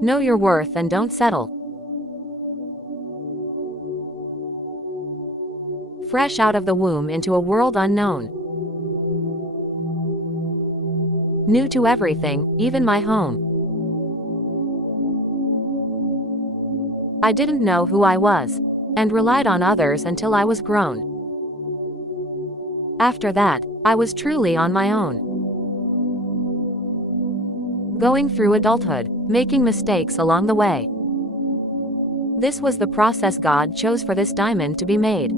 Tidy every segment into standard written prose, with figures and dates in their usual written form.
Know your worth and don't settle. Fresh out of the womb into a world unknown. New to everything, even my home. I didn't know who I was, and relied on others until I was grown. After that, I was truly on my own. Going through adulthood, making mistakes along the way. This was the process God chose for this diamond to be made.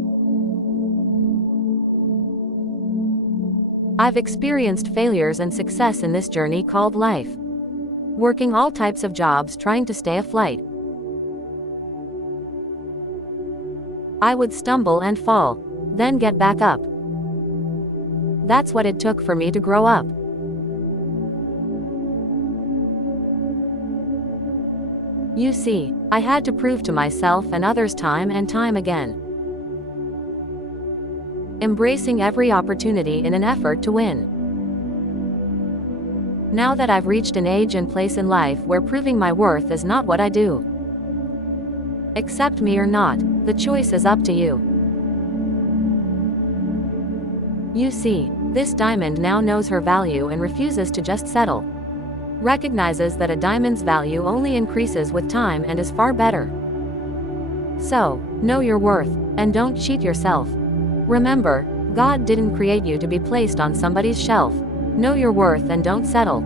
I've experienced failures and success in this journey called life. Working all types of jobs trying to stay afloat. I would stumble and fall, then get back up. That's what it took for me to grow up. You see, I had to prove to myself and others time and time again. Embracing every opportunity in an effort to win. Now that I've reached an age and place in life where proving my worth is not what I do. Accept me or not, the choice is up to you. You see, this diamond now knows her value and refuses to just settle. Recognizes that a diamond's value only increases with time and is far better. So, know your worth, and don't cheat yourself. Remember, God didn't create you to be placed on somebody's shelf. Know your worth and don't settle.